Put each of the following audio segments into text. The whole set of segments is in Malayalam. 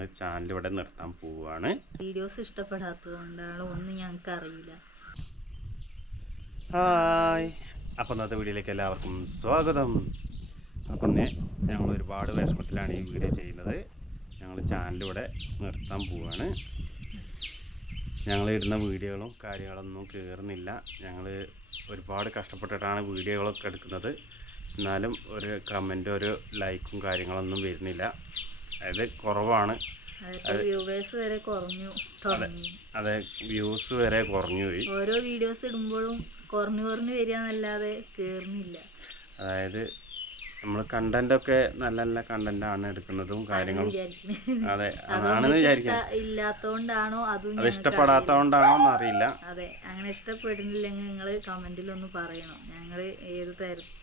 ഞങ്ങൾ ചാനൽ ഇവിടെ നിർത്താൻ പോവുകയാണ് വീഡിയോസ് ഇഷ്ടപ്പെടാത്തത് കൊണ്ടാണ് ഒന്നും ഞങ്ങൾക്ക് അറിയില്ല ഹായ് അപ്പം ഇന്നത്തെ വീഡിയോയിലേക്ക് എല്ലാവർക്കും സ്വാഗതം. അപ്പം ഇന്ന് ഞങ്ങൾ ഒരുപാട് വിഷമത്തിലാണ് ഈ വീഡിയോ ചെയ്യുന്നത്. ഞങ്ങൾ ചാനൽ ഇവിടെ നിർത്താൻ പോവുകയാണ് ഞങ്ങൾ ഇടുന്ന വീഡിയോകളും കാര്യങ്ങളൊന്നും കയറുന്നില്ല ഞങ്ങൾ ഒരുപാട് കഷ്ടപ്പെട്ടിട്ടാണ് വീഡിയോകളൊക്കെ എടുക്കുന്നത്. എന്നാലും ഒരു കമന്റ് ഒരു ലൈക്കും കാര്യങ്ങളൊന്നും വരുന്നില്ല. അതായത് കുറവാണ്. വ്യൂവേഴ്സ് വരെ കുറഞ്ഞു അത്. വ്യൂസ് വരെ കുറഞ്ഞു പോയി. ഓരോ വീഡിയോസ് ഇടുമ്പോഴും കുറഞ്ഞു കുറഞ്ഞു വരികയെന്നല്ലാതെ കയറുന്നില്ല അതായത് നമ്മൾ കണ്ടന്റ് ഒക്കെ നല്ല നല്ല കണ്ടന്റ് ആണ് എടുക്കുന്നതും കാര്യങ്ങളും. വിചാരിക്കുന്നത് അതെ അതാണെന്ന് വിചാരിക്കാം ഇല്ലാത്തോണ്ടാണോ അതും അത് ഇഷ്ടപ്പെടാത്തോണ്ടാണോ അറിയില്ല എന്നറിയില്ല. അതെ അങ്ങനെ ഇഷ്ടപ്പെടുന്നില്ലെങ്കിൽ നിങ്ങൾ കമന്റിൽ ഒന്ന് പറയണം. ഞങ്ങൾ ഏത് തരത്തിൽ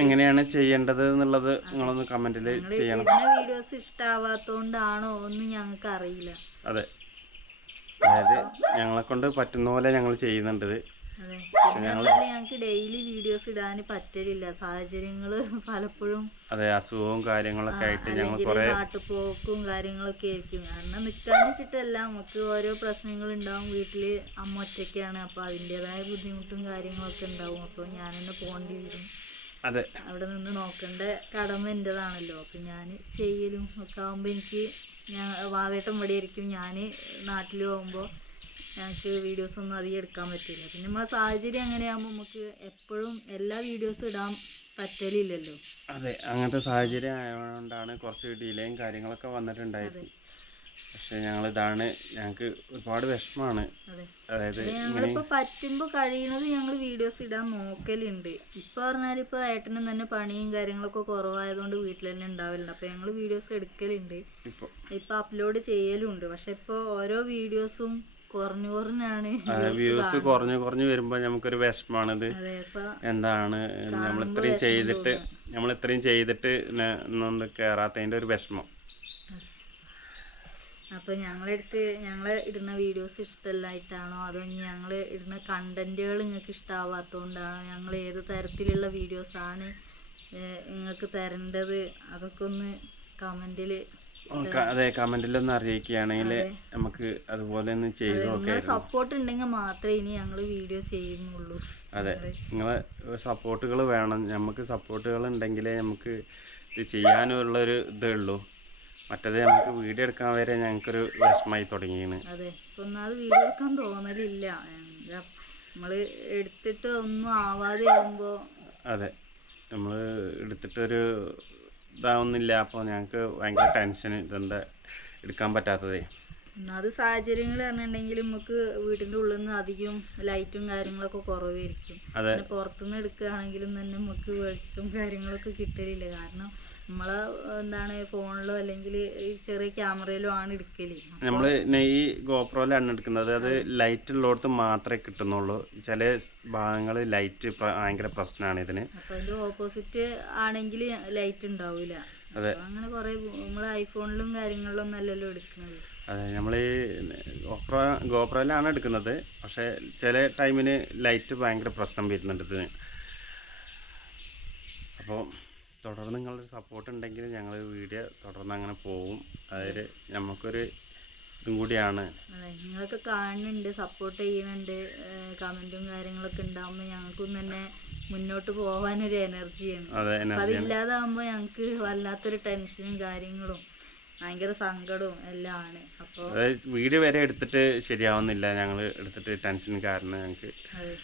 എങ്ങനെയാണ് ചെയ്യേണ്ടത് എന്നുള്ളത് നിങ്ങളൊന്ന് കമന്റിൽ ചെയ്യണം. വീഡിയോസ് ഇഷ്ടാവാത്തോണ്ടാണോ ഒന്നും ഞങ്ങൾക്ക് അറിയില്ല അതെ. അതായത് ഞങ്ങളെ കൊണ്ട് പറ്റുന്ന പോലെ ഞങ്ങൾ ചെയ്യുന്നുണ്ട് ഞങ്ങൾക്ക് ഡെയിലി വീഡിയോസ് ഇടാൻ പറ്റലില്ല. സാഹചര്യങ്ങൾ പലപ്പോഴും അതെ അസുഖവും കാര്യങ്ങളൊക്കെ ആയിട്ട് ഞങ്ങൾ കുറെ കുറേ നാട്ടുപോക്കും കാര്യങ്ങളൊക്കെ ആയിരിക്കും. കാരണം നിൽക്കാൻ വെച്ചിട്ടല്ല നമുക്ക് ഓരോ പ്രശ്നങ്ങൾ ഉണ്ടാവും. വീട്ടിൽ അമ്മ ഒറ്റയ്ക്കാണ്. അപ്പോൾ അതിന്റെതായ ബുദ്ധിമുട്ടും കാര്യങ്ങളൊക്കെ ഉണ്ടാവും. അപ്പോൾ ഞാൻ തന്നെ പോകേണ്ടി വരും. അതെ. അവിടെ നിന്ന് നോക്കേണ്ട കടമ എന്റെതാണല്ലോ അപ്പം ഞാൻ ചെയ്യലും ഒക്കെ ആകുമ്പോൾ എനിക്ക് ഞാൻ വാവേട്ടം ഇവിടെ ആയിരിക്കും ഞാൻ നാട്ടിൽ പോകുമ്പോൾ ഞങ്ങൾക്ക് വീഡിയോസ് ഒന്നും അധികം എടുക്കാൻ പറ്റില്ല. പിന്നെ നമ്മളെ സാഹചര്യം അങ്ങനെയാകുമ്പോൾ നമുക്ക് എപ്പോഴും എല്ലാ വീഡിയോസും ഇടാൻ പറ്റലില്ലല്ലോ. അതെ അങ്ങനത്തെ സാഹചര്യം ആയതുകൊണ്ടാണ് കുറച്ച് ഡിലേയും കാര്യങ്ങളൊക്കെ വന്നിട്ടുണ്ടായിരുന്നു പക്ഷെ ഞങ്ങൾ ഇതാണ് ഞങ്ങൾക്ക് ഒരുപാട് വിഷമാണ് അതായത് ഞങ്ങളിപ്പോ പറ്റുമ്പോ കഴിയുന്നത് ഞങ്ങൾ വീഡിയോസ് ഇടാൻ നോക്കലുണ്ട്. ഇപ്പൊ പറഞ്ഞാൽ ഇപ്പൊ ഏട്ടനും തന്നെ പണിയും കാര്യങ്ങളൊക്കെ കുറവായതുകൊണ്ട് വീട്ടിൽ തന്നെ ഉണ്ടാവില്ല അപ്പൊ ഞങ്ങൾ വീഡിയോസ് എടുക്കലുണ്ട്. ഇപ്പൊ. അപ്ലോഡ് ചെയ്യലുണ്ട്. പക്ഷെ ഇപ്പൊ ഓരോ വീഡിയോസും കുറഞ്ഞു കുറഞ്ഞാണ് വ്യൂസ് കുറഞ്ഞു കുറഞ്ഞു വരുമ്പോ നമുക്കൊരു വിഷമാണിത്. എന്താണ് നമ്മൾ ഇത്രയും ചെയ്തിട്ട് നമ്മൾ ഇത്രയും ചെയ്തിട്ട് കേറാത്തതിന്റെ ഒരു വിഷമം. അപ്പൊ ഞങ്ങളെടുത്ത് ഞങ്ങൾ ഇടുന്ന വീഡിയോസ് ഇഷ്ടമല്ലായിട്ടാണോ അതോ ഇനി ഞങ്ങൾ ഇടുന്ന കണ്ടന്റുകൾ നിങ്ങൾക്ക് ഇഷ്ടാവാത്തോണ്ടാണോ? ഞങ്ങൾ ഏത് തരത്തിലുള്ള വീഡിയോസ് ആണ് നിങ്ങൾക്ക് തരേണ്ടത്? അതൊക്കെ ഒന്ന് കമന്റിൽ അതെ ഒന്ന് അറിയിക്കുകയാണെങ്കിൽ നമുക്ക് അതുപോലെ ഒന്ന് ചെയ്തു നോക്കാം സപ്പോർട്ട് ഉണ്ടെങ്കിൽ മാത്രമേ ഇനി ഞങ്ങൾ വീഡിയോ ചെയ്യുന്നുള്ളൂ. അതെ നിങ്ങളെ സപ്പോർട്ടുകൾ വേണം. നമുക്ക് സപ്പോർട്ടുകൾ ഉണ്ടെങ്കിലേ നമുക്ക് ഇത് ചെയ്യാനുള്ളൊരു ഇതേ ഉള്ളൂ. മറ്റേത് നമുക്ക് വീഡിയോ എടുക്കാൻ വരെ ഞങ്ങൾക്കൊരു വിഷമമായി തുടങ്ങിയാണ് അതെ ഇപ്പൊ ഒന്നാമത് വീഡിയോ എടുക്കാൻ തോന്നലില്ല നമ്മൾ എടുത്തിട്ട് ഒന്നും ആവാതെ ആവുമ്പോ അതെ നമ്മൾ എടുത്തിട്ടൊരു ഇതാവുന്നില്ല. അപ്പോൾ ഞങ്ങൾക്ക് ഭയങ്കര ടെൻഷൻ ഇതെന്താ എടുക്കാൻ പറ്റാത്തതേ. ഒന്നാമത് സാഹചര്യങ്ങൾ പറഞ്ഞിട്ടുണ്ടെങ്കിൽ നമുക്ക് വീടിന്റെ ഉള്ളിൽ നിന്ന് അധികം ലൈറ്റും കാര്യങ്ങളൊക്കെ കുറവായിരിക്കും. പിന്നെ പുറത്തുനിന്ന് എടുക്കുകയാണെങ്കിലും തന്നെ നമുക്ക് വെളിച്ചവും കാര്യങ്ങളൊക്കെ കിട്ടലില്ല. കാരണം നമ്മളെ എന്താണ് ഫോണിലോ അല്ലെങ്കിൽ ഈ ചെറിയ ക്യാമറയിലോ ആണ് എടുക്കൽ. നമ്മൾ ഈ ഗോപ്രോയിലാണ് എടുക്കുന്നത്. അത് ലൈറ്റ് ഉള്ളിടത്ത് മാത്രമേ കിട്ടുന്നുള്ളൂ. ചില ഭാഗങ്ങൾ ലൈറ്റ് ഭയങ്കര പ്രശ്നമാണ് ഇതിന്. അപ്പൊ അതിന്റെ ഓപ്പോസിറ്റ് ആണെങ്കിൽ ലൈറ്റ് ഉണ്ടാവില്ല. അങ്ങനെ കുറെ നമ്മൾ ഐഫോണിലും കാര്യങ്ങളിലും ഒന്നും അല്ലല്ലോ എടുക്കുന്നത് അതെ നമ്മൾ ഈ ഗോപ്രോ ഗോപ്രോയിലാണ് എടുക്കുന്നത്. പക്ഷേ ചില ടൈമിന് ലൈറ്റ് ഭയങ്കര പ്രശ്നം വരുന്നുണ്ട് ഇതിന്. അപ്പോൾ തുടർന്ന് നിങ്ങളുടെ സപ്പോർട്ട് ഉണ്ടെങ്കിൽ ഞങ്ങൾ വീഡിയോ തുടർന്ന് അങ്ങനെ പോവും. അതായത് നമുക്കൊരു ഇതും കൂടിയാണ്. നിങ്ങളൊക്കെ കാണുന്നുണ്ട് സപ്പോർട്ട് ചെയ്യുന്നുണ്ട് കമന്റും കാര്യങ്ങളൊക്കെ ഉണ്ടാകുമ്പോൾ ഞങ്ങൾക്കും തന്നെ മുന്നോട്ട് പോകാനൊരു എനർജിയാണ്. അതില്ലാതാകുമ്പോൾ ഞങ്ങൾക്ക് വല്ലാത്തൊരു ടെൻഷനും കാര്യങ്ങളും ഭയങ്കര സങ്കടവും എല്ലാം ആണ് അപ്പോൾ വീഡിയോ വരെ എടുത്തിട്ട് ശരിയാവുന്നില്ല. ഞങ്ങൾ എടുത്തിട്ട് ടെൻഷൻ കാരണം ഞങ്ങൾക്ക് അതെ.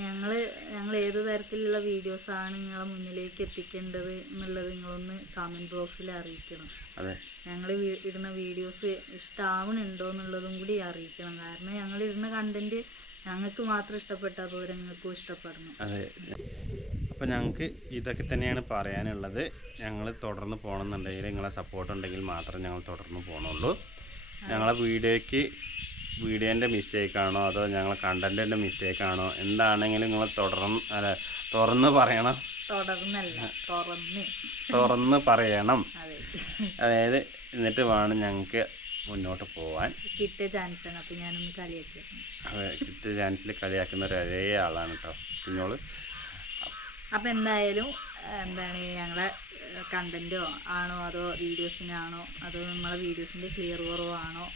ഞങ്ങൾ ഞങ്ങൾ ഏത് തരത്തിലുള്ള വീഡിയോസ് ആണ് നിങ്ങളെ മുന്നിലേക്ക് എത്തിക്കേണ്ടത് എന്നുള്ളത് നിങ്ങളൊന്ന് കമന്റ് ബോക്സിൽ അറിയിക്കണം. ഞങ്ങൾ ഇടുന്ന വീഡിയോസ് ഇഷ്ടമാവണുണ്ടോ എന്നുള്ളതും കൂടി അറിയിക്കണം. കാരണം ഞങ്ങൾ ഇടുന്ന കണ്ടന്റ് ഞങ്ങൾക്ക് മാത്രം ഇഷ്ടപ്പെട്ട പോലെ നിങ്ങൾക്കും ഇഷ്ടപ്പെടണം അതെ. അപ്പോൾ ഞങ്ങൾക്ക് ഇതൊക്കെ തന്നെയാണ് പറയാനുള്ളത്. ഞങ്ങൾ തുടർന്ന് പോകണമെന്നുണ്ടെങ്കിൽ നിങ്ങളെ സപ്പോർട്ട് ഉണ്ടെങ്കിൽ മാത്രം ഞങ്ങൾ തുടർന്ന് പോകണുള്ളൂ ഞങ്ങളെ വീഡിയോയ്ക്ക് വീഡിയോന്റെ മിസ്റ്റേക്കാണോ അതോ ഞങ്ങളെ മിസ്റ്റേക്ക് ആണോ? എന്താണെങ്കിലും നിങ്ങൾ തുടർന്ന് അല്ല തുറന്ന് പറയണം. തുടർന്നല്ല തുറന്ന്. തുറന്ന് പറയണം. അതെ. അതായത് എന്നിട്ട് വേണം ഞങ്ങൾക്ക് മുന്നോട്ട് പോവാൻ. കിട്ടിയ ചാൻസാണ് അപ്പം ഞാനൊന്ന് അതെ കിട്ടിയ ചാൻസിൽ കളിയാക്കുന്ന ഒരു ഒരേ ആളാണ് കേട്ടോ കുഞ്ഞോൾ. അപ്പം എന്തായാലും എന്താണ് ഞങ്ങളെ കണ്ടന്റോ ആണോ അതോ വീഡിയോസിനാണോ അതോ നമ്മളെ വീഡിയോസിന്റെ ക്ലിയർ കുറവാണോ ആണോ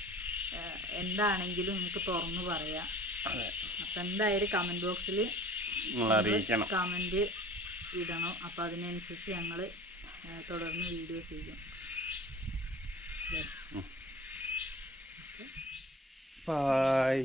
എന്താണെങ്കിലും നിങ്ങൾക്ക് തുറന്നു പറയാം. അപ്പം എന്തായാലും കമന്റ് ബോക്സിൽ നിങ്ങൾ അറിയിക്കണം. കമന്റ് ഇടണം. അപ്പോൾ അതിനനുസരിച്ച് ഞങ്ങൾ തുടർന്ന് വീഡിയോ ചെയ്യും. ബായ്